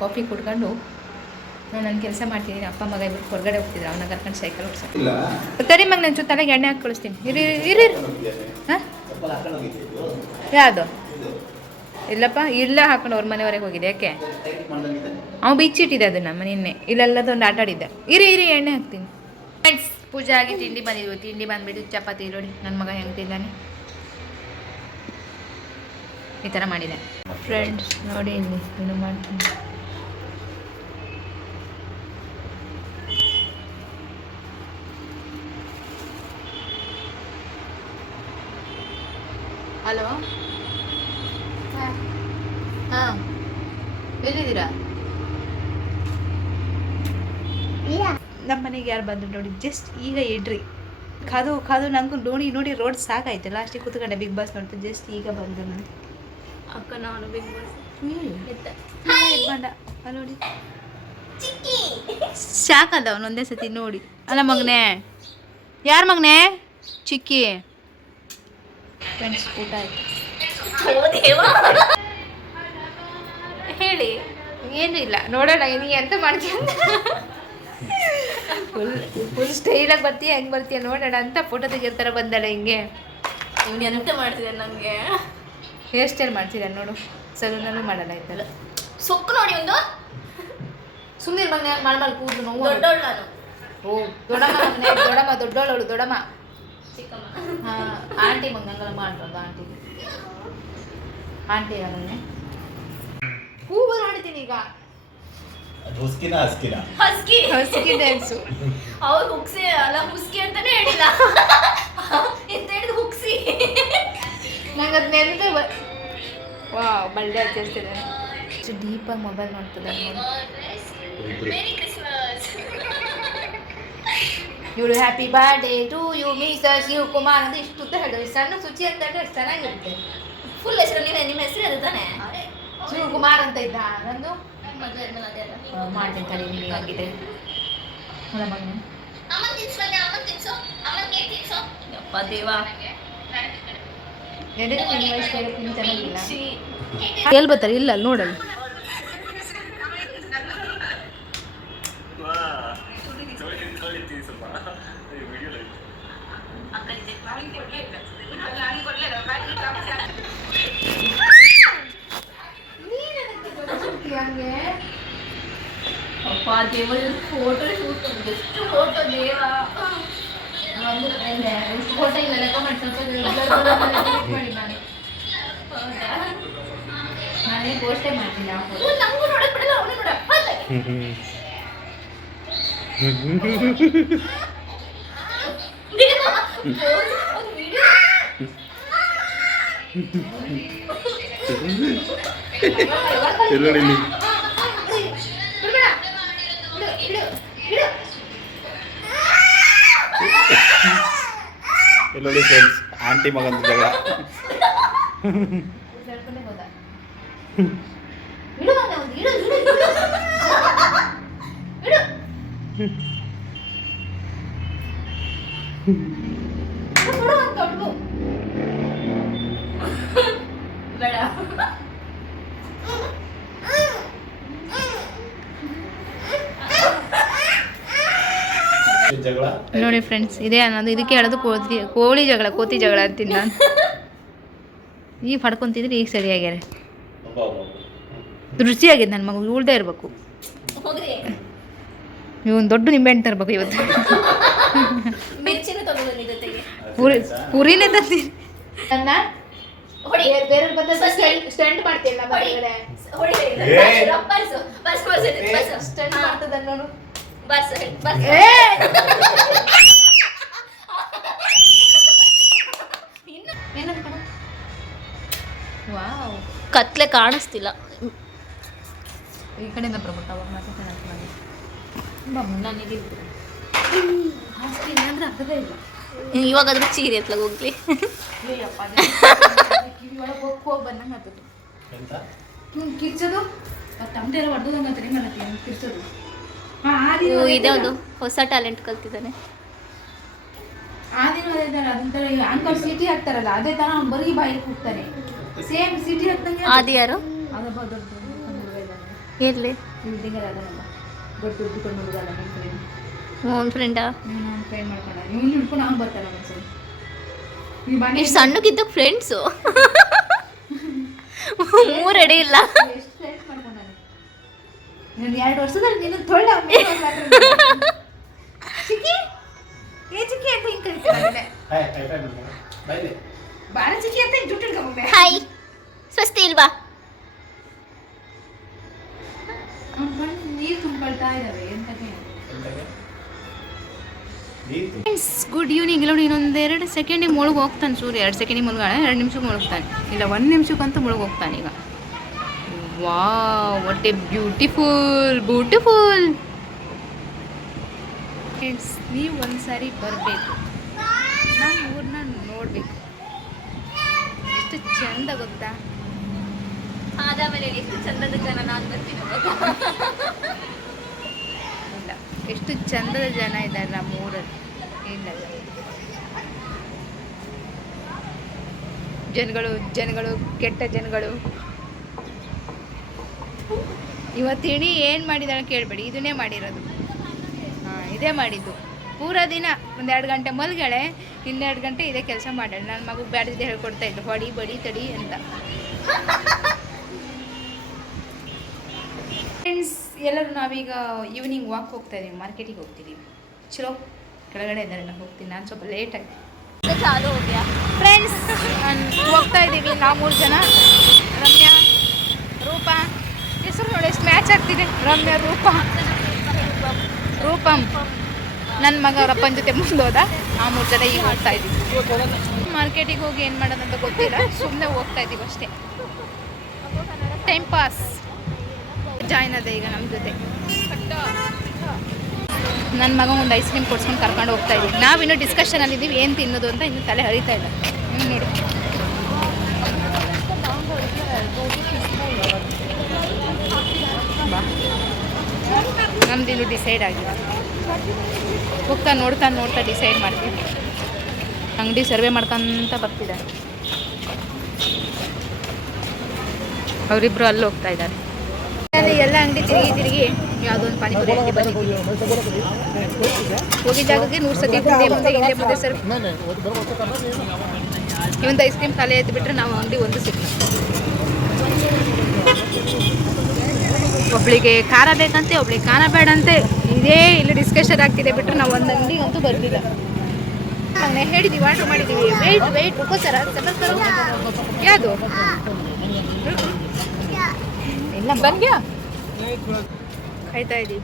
Coffee ಕುಡ್ಕೊಂಡು ನಾನು ನನ್ನ ಕೆಲಸ ಮಾಡ್ತೀನಿ ಅಪ್ಪ ಮಗ ಇಬ್ಬರು ಹೊರಗಡೆ ಹೋಗ್ತಿದ್ರು. ಅವನ್ನ ಕರ್ಕೊಂಡು ಸೈಕಲ್ ಓಡಿಸ್ತೀನಿ ಇಲ್ಲ. ಸರಿ ಮಗ ನಾನು ತಲೆಗೆ ಎಣ್ಣೆ ಹಾಕಿ ಕಳಿಸ್ತೀನಿ. ಇರಿ ಇರಿ ಹಾಂ? ಯಾವುದು? ಇಲ್ಲಪ್ಪ ಇಲ್ಲ ಹಾಕೊಂಡು ಅವ್ರ ಮನೆವರೆಗೆ ಹೋಗಿದೆ. ಯಾಕೆ? ಅವ್ನು ಬಿಚ್ಚಿಟ್ಟಿದೆ ಅದನ್ನ ನಿನ್ನೆ. ಇಲ್ಲೆಲ್ಲದ ಒಂದು ಆಟ ಆಡಿದ್ದೆ. ಇರಿ ಇರಿ ಎಣ್ಣೆ ಹಾಕ್ತೀನಿ. ಫ್ರೆಂಡ್ಸ್ ಪೂಜೆ ಆಗಿ ತಿಂಡಿ ಬಂದಿದ್ವು. ತಿಂಡಿ ಬಂದ್ಬಿಟ್ಟು ಚಪಾತಿ ನೋಡಿ ನನ್ನ ಮಗ ಹೆಂಗೆ ತಿಂದಾನೆ? ಈ ಥರ ಮಾಡಿದೆ. ಫ್ರೆಂಡ್ಸ್ ನೋಡಿ ಇಲ್ಲಿ ಏನು ಮಾಡ್ತೀನಿ. ಹಲೋ? ಹಾಂ. ಎಲ್ಲಿದ್ದೀರಾ? ನಮ್ಮ ಮನೆಗೆ ಯಾರು ಬಂದ್ರು ನೋಡಿ ಜಸ್ಟ್ ಈಗ ಇಡ್ರಿ ಕಾದು ಕಾದು ನನಗೂ ನೋಡಿ ನೋಡಿ ರೋಡ್ ಸಾಕಾಯ್ತು ಲಾಸ್ಟಿಗೆ ಕೂತ್ಕೊಂಡೆ ಬಿಗ್ ಬಾಸ್ ನೋಡ್ತು ಜಸ್ಟ್ ಈಗ ಬಂದರು ನಾನು. ಅಕ್ಕ ನಾನು ಬಿಗ್ ಬಾಸ್ ಬಂದ ಅಲ್ಲಿ ನೋಡಿ. ಸಾಕದ ಒಂದೇ ಸತಿ ನೋಡಿ. ಅಲ್ಲ ಮಗನೇ. ಯಾರ ಮಗನೇ? ಚಿಕ್ಕಿ. ಫ್ರೆಂಡ್ಸ್ ಊಟ ಆಯ್ತು. ಹೇಳಿ ಏನು ಇಲ್ಲ. ನೋಡೋಣ ನೀ ಎಂತ ಮಾಡ್ತೀಯ ಫುಲ್ ಫುಲ್ ಸ್ಟೈಲಾಗಿ ಬರ್ತೀಯ ಹೆಂಗೆ ಬರ್ತೀಯ ನೋಡೋಣ ಅಂತ ಫೋಟೋ ತೆಗಿರ್ತಾರ ಬಂದಲ್ಲ ಹಿಂಗೆ. ಇವ್ನು ಎಂತ ಮಾಡ್ತಿದ್ದೆ ನನಗೆ ಹೇರ್ ಸ್ಟೈಲ್ ಮಾಡ್ತೀರ ನೋಡು. ಸಲೂನಲ್ಲೂ ಮಾಡಲ್ಲ ಆಯ್ತಲ್ಲ. ಸೊಕ್ಕು ನೋಡಿ ಒಂದು. ಸುಮ್ಮನೆ ಮಗನ ಮಾಡಿ ಮಾಡಿ ಕೂದಲು ನೋವು. ದೊಡ್ಡವಳು ನಾನು. ಓ ದೊಡ್ಡಮ್ಮ ದೊಡ್ಡಮ್ಮ ದೊಡ್ಡೋಳವಳು ದೊಡ್ಡಮ್ಮ. ಹಾಂ ಆಂಟಿ ಮಂಗಂಗಲ ಮಾಡ್ಬೋದು ಆಂಟಿ. ಆಂಟಿ ಅದನ್ನೇ ಹೂ ಬರಾಡ್ತೀನಿ ಈಗ. ಅದು ಹುಸ್ಕಿನ ಹಸ್ಕಿನ. ಹಸ್ಕಿ. ಹಸ್ಕಿ ಡ್ಯಾನ್ಸು ಅವ್ರು ಹುಕ್ಸಿ ಅಲ್ಲ ಹುಸ್ಕಿ ಅಂತಾನೆ ಹೇಳಿಲ್ಲ. ಎಂತ ಹೇಳಿದ್ ಹುಕ್ಸಿ. ನಂಗೆ ಅದು ನೆನಪೇ ಬ ವಾ ಬಳ್ಳಿ ಹಚ್ಚಿರ್ತಿದೆ ಅಷ್ಟು. ಡೀಪಾಗಿ ಮೊಬೈಲ್ ನೋಡ್ತದೆ ಮೇರಿ ಕ್ರಿಸ್ಮಸ್ ಇವಳು ಹ್ಯಾಪಿ ಬರ್ಡೇ ಟು ಯು ಮೀಸ ಶಿವ್ ಕುಮಾರ್ ಅಂತ ಇಷ್ಟು ಉದ್ದ ಹೇಳಿದ್ರು ಸಣ್ಣ ಸುಚಿ ಅಂತ ಹೇಳಿದ್ರೆ ಚೆನ್ನಾಗಿರುತ್ತೆ. ಫುಲ್ ಹೆಸರು ನೀವೇ ನಿಮ್ಮ ಹೆಸರು ಅದು ತಾನೆ? ಶಿವ್ ಕುಮಾರ್ ಅಂತ ಇದ್ದ ನಂದು? ಮಾಡ್ತೀನಿ ತಲೆ ನಿಮಗೆ ಆಗಿದೆ ಯಪ್ಪ ದೇವಾ. ಎಲ್ಲಿ ಬರ್ತಾರೆ ಇಲ್ಲ ನೋಡಲ್ಲ ಅಕ್ಕ ರಿಜೆಕ್ಟ್ ಮಾಡಿ ಅಪ್ಪ ದೇವ ಫೋಟೋ ಶೂಟ್ ಎಷ್ಟು ಫೋಟೋ ದೇವ ಫೋಟೋ ಇಲ್ಲ ಲೆಕ್ಕ ಮಾಡಿ ಸ್ವಲ್ಪ ಮಾಡಿ ನಾನು ನಾನೇ ಪೋಸ್ಟೇ ಮಾಡ್ತೀನಿ ಆ ಫೋಟೋ ನಂಗೂ ನೋಡಕ್ ಬಿಡಲ್ಲ ಅವನು ನೋಡ ಎಲ್ಲೋಡಿ ಎಲ್ಲೋಡಿ ಫ್ರೆಂಡ್ಸ್ ಆಂಟಿ ಮಗಂತ ಜಗಳ ಹೇಳ್ಕೊಂಡೇ ಹೋದ ಇಡು ಮಗ ಒಂದು ಇಡು ಇಡು ಇಡು ಇಡು ಕೊಡು ಒಂದು ತೊಡ್ಬು ಬೇಡ ಜಗಳ ನೋಡಿ ಫ್ರೆಂಡ್ಸ್ ಇದೇ ಅನ್ನೋದು. ಇದಕ್ಕೆ ಹೇಳೋದು ಕೋತಿ ಕೋಳಿ ಜಗಳ ಕೋತಿ ಜಗಳ ಅಂತೀನಿ ನಾನು. ಈಗ ಪಡ್ಕೊಂತಿದ್ರೆ ಈಗ ಸರಿಯಾಗ್ಯಾರೆ. ರುಚಿಯಾಗಿದೆ ನನ್ನ ಮಗು ಉಳ್ದೇ ಇರಬೇಕು. ಹೋಗ್ರಿ. ಇವನು ದೊಡ್ಡ ನಿಂಬೆಹಣ್ಣು ತರಬೇಕು ಇವತ್ತು. ಪುರಿ ಪುರಿನೇ ತಂದಿರಿ ಹೊಡಿ. ಬರ್ಸು ಬರ್ಸು ಬರ್ಸು ಕತ್ಲೆ ಕಾಣಿಸ್ತಿಲ್ಲ. ಈ ಕಡೆಯಿಂದ ಬರ್ಬಿಟ್ಟು ಅವಾಗ ಹಾಸ್ಟೆಲ್ ಅಂದ್ರೆ ಇಲ್ಲ. ಇವಾಗಾದ್ರೂ ಚೀರಿ ಎತ್ಲಾಗ ಹೋಗ್ಲಿ. ಅಯ್ಯಪ್ಪ ಕಿವಿ ಒಳಗೆ ಹೋಗಿ ಹೋಗಿ ಬಂದಂಗೆ ಆಗ್ತದೆ. ಕಿರ್ಚೋದು? ತಮ್ಮದೇ ಹೊಡೆದಂಗೆ ಅಂತ ಹೆಂಗೆ ಅನ್ನತ್ತೀಯ ಕಿರ್ಚೋದು? ಇದೇ. ಒಂದು ಹೊಸ ಟ್ಯಾಲೆಂಟ್ ಕಲ್ತಿದ್ದಾನೆ. ಆ ದಿನ ಅದೇ ಥರ ಅದೊಂಥರ ಅಂಕಲ್ ಸಿಟಿ ಹಾಕ್ತಾರಲ್ಲ ಅದೇ ಥರ ಅವ್ನು ಬರೀ ಬಾಯಿಗೆ ಹೋಗ್ತಾನೆ ಸೇಮ್ ಸಿಟಿ ಹಾಕ್ದಂಗೆ ಆದಿ ಯಾರು? ಅದೊಬ್ಬ ದೊಡ್ಡ. ಎಲ್ಲಿ? ಹುಡುಗಲ್ಲ ನನ್ನ ಫ್ರೆಂಡ್ ಒಂದು ಫ್ರೆಂಡಾ ನಾನು ಫ್ರೆಂಡ್ ಮಾಡ್ಕೊಂಡ ಇವ್ನು ಹಿಡ್ಕೊಂಡು ಅವ್ನು ಬರ್ತಾನೆ ಒಂದ್ಸರಿ ಈ ಮನೆ ಇಷ್ಟು ಸಣ್ಣಕ್ಕಿದ್ದ ಫ್ರೆಂಡ್ಸು ಮೂರು ಅಡಿ ಇಲ್ಲ. ನಾನು ಎರಡು ವರ್ಷದಲ್ಲಿ ನೀನು ತೊಳ್ಳ ಚಿಕ್ಕಿ ಏ ಚಿಕ್ಕಿ ಅಂತ ಹಿಂಗೆ ಬಾಳ ಚಿಕ್ಕಿ ಅಂತ ಹಿಂಗೆ ಜುಟ್ಟು ಹಾಯ್ ಸ್ವಸ್ತಿ ಇಲ್ವಾ? ಅವ್ನ ಕಣ್ಣು ನೀರು ತುಂಬಿಕೊಳ್ತಾ ಇದ್ದಾವೆ ಎಂತಕ್ಕೆ ಫ್ರೆಂಡ್ಸ್ ಗುಡ್ ಈವ್ನಿಂಗ್ ಇಲ್ಲ ನೋಡಿ ಇನ್ನೊಂದು ಎರಡು ಸೆಕೆಂಡಿಗೆ ಮುಳುಗೋಗ್ತಾನೆ ಸೂರ್ಯ. ಎರಡು ಸೆಕೆಂಡಿಗೆ ಮುಳುಗಾಳೆ ಎರಡು ನಿಮಿಷಕ್ಕೆ ಮುಳುಗ್ತಾನೆ. ಇಲ್ಲ ಒಂದು ನಿಮಿಷಕ್ಕಂತೂ ಮುಳುಗೋಗ್ತಾನೆ ಈಗ. ವಾ what a beautiful beautiful friends ನೀವು ಒಂದು ಸಾರಿ ಬರಬೇಕು. ನಾನು ಊರನ್ನ ನೋಡಬೇಕು. ಎಷ್ಟು ಚಂದ ಗೊತ್ತಾ? ಆದಾಮೇಲೆ ಎಷ್ಟು ಚಂದದ ಜನ ನಾನು ಬರ್ತೀನಿ ಇಲ್ಲ ಎಷ್ಟು ಚಂದದ ಜನ ಇದ್ದಾರೆ ನಮ್ಮ ಊರಲ್ಲಿ ಇಲ್ಲ. ಜನಗಳು ಜನಗಳು ಕೆಟ್ಟ ಜನಗಳು. ಇವತ್ತು ಇಣಿ ಏನು ಮಾಡಿದಾಳೆ ಕೇಳಬೇಡಿ. ಇದನ್ನೇ ಮಾಡಿರೋದು. ಹಾಂ, ಇದೇ ಮಾಡಿದ್ದು. ಪೂರ ದಿನ, ಒಂದೆರಡು ಗಂಟೆ ಮಲ್ಗಳೆ, ಇನ್ನೆರಡು ಗಂಟೆ ಇದೇ ಕೆಲಸ ಮಾಡಾಳೆ ನನ್ನ ಮಗು ಬ್ಯಾಡ್ದಿದ್ದೆ ಹೇಳ್ಕೊಡ್ತಾ ಇದ್ದು ಹೊಡಿ, ಬಡಿ, ತಡಿ ಅಂತ. ಫ್ರೆಂಡ್ಸ್ ಎಲ್ಲರೂ ನಾವೀಗ ಈವ್ನಿಂಗ್ ವಾಕ್ ಹೋಗ್ತಾ ಇದ್ದೀವಿ ಮಾರ್ಕೆಟಿಗೆ ಹೋಗ್ತಿದ್ದೀವಿ ಚಲೋ, ಕೆಳಗಡೆ ಇದ್ದಾರೆ, ನಾನು ಹೋಗ್ತೀನಿ. ನಾನು ಸ್ವಲ್ಪ ಲೇಟ್ ಆಗಿ. ಚಾಲು ಹೋಗ್ಯಾ ಫ್ರೆಂಡ್ಸ್ ಹೋಗ್ತಾ ಇದ್ದೀವಿ ನಾವು ಮೂರು ಜನ. ರಮ್ಯಾ, ರೂಪ. ಹೆಸರು ನೋಡಿ, ಎಷ್ಟು ಮ್ಯಾಚ್ ಆಗ್ತಿದೆ. ರಮ್ಯ ರೂಪ. ರೂಪಂ. ನನ್ನ ಮಗ ಅವರಪ್ಪನ ಅಪ್ಪನ ಜೊತೆ ಮುಂದೋದ. ಆ ಮೂರು ಜನ ಈಗ ಹೋಗ್ತಾ ಇದ್ದೀವಿ ಮಾರ್ಕೆಟಿಗೆ ಹೋಗಿ ಏನು ಮಾಡೋದಂತ ಗೊತ್ತಿಲ್ಲ. ಸುಮ್ಮನೆ ಹೋಗ್ತಾ ಇದ್ದೀವಿ ಅಷ್ಟೇ. ಟೈಮ್ ಪಾಸ್ ಜಾಯ್ನ್ ಅದೇ ಈಗ ನಮ್ಮ ಜೊತೆ. ನನ್ನ ಮಗ ಒಂದು ಐಸ್ ಕ್ರೀಮ್ ಕೊಡ್ಸ್ಕೊಂಡು ಕರ್ಕೊಂಡು ಹೋಗ್ತಾ ಇದ್ದೀವಿ ನಾವಿನ್ನೂ ಡಿಸ್ಕಷನಲ್ಲಿ ಇದ್ದೀವಿ ಏನು ತಿನ್ನೋದು ಅಂತ ಇನ್ನು ತಲೆ ಹರಿತಾ ಇಲ್ಲ. ನೋಡಿ. ನಮ್ದು ಇನ್ನೂ ಡಿಸೈಡ್ ಆಗಿದೆ. ಹೋಗ್ತಾ ನೋಡ್ತಾ ನೋಡ್ತಾ ಡಿಸೈಡ್ ಮಾಡ್ತೀವಿ. ಅಂಗಡಿ ಸರ್ವೆ ಮಾಡ್ಕೊಂತ ಬರ್ತಿದ್ದಾರೆ. ಅವರಿಬ್ರು ಅಲ್ಲಿ ಹೋಗ್ತಾ ಇದ್ದಾರೆ. ಎಲ್ಲ ಅಂಗಡಿ ತಿರುಗಿ ತಿರುಗಿ ಯಾವುದೋ ಒಂದು ಪಾನಿಪುರಿ ಅಂಗಡಿ ಬಂದಿದ್ದೀವಿ ಹೋಗಿದ್ದ ಜಾಗಕ್ಕೆ ನೂರು ಸತಿ ಮುಂದೆ ಮುಂದೆ ಇಲ್ಲೇ ಮುಂದೆ ಸರ್ ಇವೊಂದು ಐಸ್ ಕ್ರೀಮ್ ತಲೆ ಎದ್ದು ಬಿಟ್ರೆ ನಾವು ಅಂಗಡಿ ಒಂದು ಸಿಕ್ಕ ಒಬ್ಳಿಗೆ ಖಾರ ಬೇಕಂತೆ, ಒಬ್ಳಿಗೆ ಖಾರ ಬೇಡಂತೆ. ಇದೇ ಇಲ್ಲಿ ಡಿಸ್ಕಷನ್ ಆಗ್ತಿದೆ ಬಿಟ್ಟರೆ ನಾವು ಒಂದು ಅಂಗಡಿಗಂತೂ ಅಂತೂ ನಾನು ಹೇಳಿದ್ದೀವಿ ಆರ್ಡ್ರ್ ಮಾಡಿದ್ದೀವಿ ವೆಯ್ಟ್ ವೆಯ್ಟ್ ರುಕೋ ಸರ್ ಯಾವುದು? ಇಲ್ಲ, ಬಂದ್ಯಾ? ಕಾಯ್ತಾ ಇದ್ದೀವಿ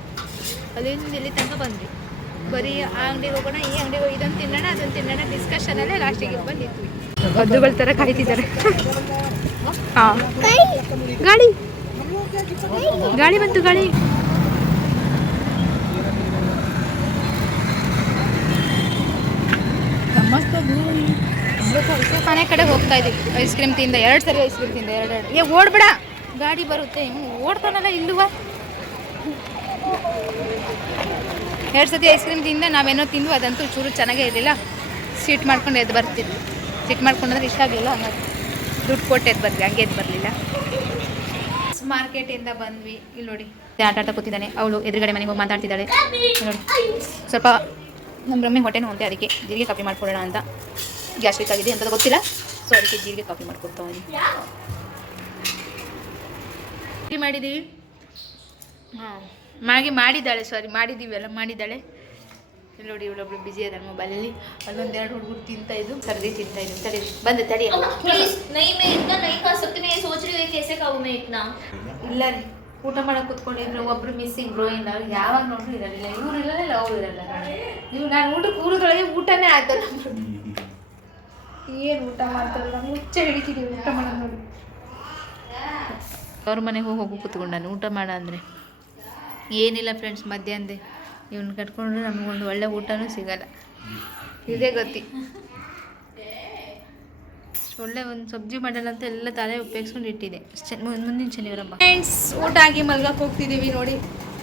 ಅಲ್ಲಿಂದ ಇಲ್ಲಿ ತನಕ ಬಂದ್ವಿ. ಬರೀ ಆ ಅಂಗಡಿಗೆ ಹೋಗೋಣ, ಈ ಅಂಗಡಿಗೆ ಇದನ್ನು ತಿನ್ನೋಣ, ಅದನ್ನು ತಿನ್ನೋಣ ಡಿಸ್ಕಷನಲ್ಲೇ ಲಾಸ್ಟಿಗೆ ಬಂದಿದ್ವಿ. ಬದ್ದುಗಳ ಥರ ಕಾಯ್ತಿದ್ದಾರೆ. ಹಾಂ. ಗಾಡಿ. ಗಾಡಿ ಬಂತು, ಗಾಳಿ. ಮನೆ ಕಡೆ ಹೋಗ್ತಾ ಇದ್ದೀವಿ ಐಸ್ ಕ್ರೀಮ್ ತಿಂದ, ಎರಡು ಸರಿ ಐಸ್ ಕ್ರೀಮ್ ತಿಂದ, ಎರಡು ಎರಡು. ಏ, ಓಡ್ಬೇಡ. ಗಾಡಿ ಬರುತ್ತೆ. ಓಡ್ತಾನಲ್ಲ ಇಲ್ಲುವ. ಎರಡು ಸತಿ ಐಸ್ ಕ್ರೀಮ್ ತಿಂದ, ನಾವೇನೋ ತಿಂದು ಅದಂತೂ ಚೂರು ಚೆನ್ನಾಗೇ ಇರಲಿಲ್ಲ. ಸೀಟ್ ಮಾಡ್ಕೊಂಡು ಎದ್ದು ಬರ್ತಿದ್ವಿ. ಸೀಟ್ ಮಾಡ್ಕೊಂಡ್ರೆ ಇಷ್ಟ ಆಗಲಿಲ್ಲ. ಹಂಗಾಗಿ ದುಡ್ಡು ಕೊಟ್ಟು ಎದ್ದು ಬರ್ತೀವಿ. ಹಂಗೆ ಎದ್ದು ಬರಲಿಲ್ಲ. ಮಾರ್ಕೆಟಿಂದ ಬಂದ್ವಿ. ಇಲ್ಲಿ ನೋಡಿ. ಆಟ ಆಡ್ತಾ ಕೂತಿದ್ದಾನೆ. ಅವಳು ಎದುರುಗಡೆ ಮನೆಗೆ ಹೋಗಿ ಮಾತಾಡ್ತಿದ್ದಾಳೆ. ನೋಡಿ. ಸ್ವಲ್ಪ ನಮ್ಮ ರಮ್ಮೆ ಹೊಟ್ಟೆ ನೋವಂತೆ ಅದಕ್ಕೆ ಜೀರಿಗೆ ಕಾಫಿ ಮಾಡ್ಕೊಡೋಣ ಅಂತ. ಗ್ಯಾಸ್ಟ್ರಿಕ್ ಆಗಿದೆ ಅಂತ ಗೊತ್ತಿಲ್ಲ. ಸೊ ಅದಕ್ಕೆ ಜೀರಿಗೆ ಕಾಫಿ ಮಾಡ್ಕೊಡ್ತಾ ಮಾಡಿದ್ದೀವಿ? ಹಾಂ. ಮ್ಯಾಗಿ ಮಾಡಿದ್ದಾಳೆ ಸಾರಿ ಮಾಡಿದ್ದೀವಿ ಎಲ್ಲ ಮಾಡಿದ್ದಾಳೆ. ನೋಡಿ ಇವಳೊಬ್ಳು ಬಿಜಿ ಅದ ಮೊಬೈಲಲ್ಲಿ ಅಲ್ಲೊಂದೆರಡು ಹುಡುಗರು ತಿಂತಾ ಇದ್ದು ಸರ್ದಿ ತಿಂತಾ ಇದ್ದು ತಡಿ ಬಂದೆ ತಡಿ प्लीज नहीं मैं इतना नहीं खा सकती मैं ये सोच रही हूँ कैसे खाऊं मैं इतना ಇಲ್ಲ ರೀ ಊಟ ಮಾಡಕ್ಕೆ ಕೂತ್ಕೊಂಡಿದ್ರೆ ಒಬ್ರು ಮಿಸ್ಸಿಂಗ್ ಬ್ರೋ ಇಲ್ಲ ಯಾವಾಗ ನೋಡ್ರು ಇರಲಿಲ್ಲ ಇವ್ರು ಇರಲಿಲ್ಲ ಅವ್ರು ಇರಲ್ಲ ನೀವು ನಾನು ಊಟಕ್ಕೆ ಕೂರೋದ್ರೊಳಗೆ ಊಟನೇ ಆಯ್ತಲ್ಲ ಏನು ಊಟ ಮಾಡ್ತಾರಲ್ಲ ಮುಚ್ಚ ಹಿಡಿತಿದ್ದೀವಿ ಊಟ ಮಾಡೋದು ನೋಡಿ ಅವ್ರ ಮನೆಗೆ ಹೋಗಿ ಹೋಗಿ ಕೂತ್ಕೊಂಡಾನೆ ಊಟ ಮಾಡ ಅಂದರೆ ಏನಿಲ್ಲ ಫ್ರೆಂಡ್ಸ್ ಮಧ್ಯಾಹ್ನದೆ ಇವ್ನ ಕಟ್ಕೊಂಡ್ರೆ ನಮಗೊಂದು ಒಳ್ಳೆ ಊಟನೂ ಸಿಗಲ್ಲ. ಇದೇ ಗತಿ ಒಳ್ಳೆ ಒಂದು ಸಬ್ಜಿ ಮಾಡಲ್ಲ ಅಂತ ಎಲ್ಲ ತಲೆ ಉಪಯೋಗಿಸ್ಕೊಂಡು ಇಟ್ಟಿದೆ. ಮುಂದಿನ ಶನಿವಾರ ಫ್ರೆಂಡ್ಸ್ ಊಟ ಆಗಿ ಮಲ್ಗಕ್ಕೆ ಹೋಗ್ತಿದ್ದೀವಿ ನೋಡಿ.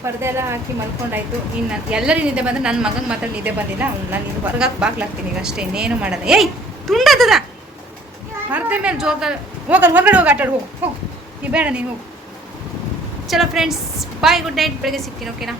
ಪರದೆ ಎಲ್ಲ ಹಾಕಿ ಮಲ್ಕೊಂಡಾಯ್ತು. ಇನ್ನು ಎಲ್ಲರಿಗೂ ನಿದ್ದೆ ಬಂದ್ರೆ ನನ್ನ ಮಗನ ಮಾತ್ರ ನಿದ್ದೆ ಬಂದಿಲ್ಲ. ಅವ್ನು ನಾನು ಇದು ಹೊರಗಾಕಿ ಬಾಗ್ಲಾಗ್ತೀನಿ ಈಗ ಅಷ್ಟೇ. ಇನ್ನೇನು ಮಾಡಲ್ಲ. ಏಯ್ ತುಂಡದ ಪರದೆ ಮೇಲೆ ಜೋಗ ಹೋಗಲ್ಲ ಹೊರಗಡೆ ಹೋಗಿ, ಆಟಾಡು ಹೋಗು. ಹೋಗು. ನೀ ಬೇಡ ನೀನು ಹೋಗು. ಚಲೋ ಫ್ರೆಂಡ್ಸ್ ಬಾಯ್ ಗುಡ್ ನೈಟ್ ಬೆಳಗ್ಗೆ ಸಿಗ್ತೀನಿ ಓಕೆನಾ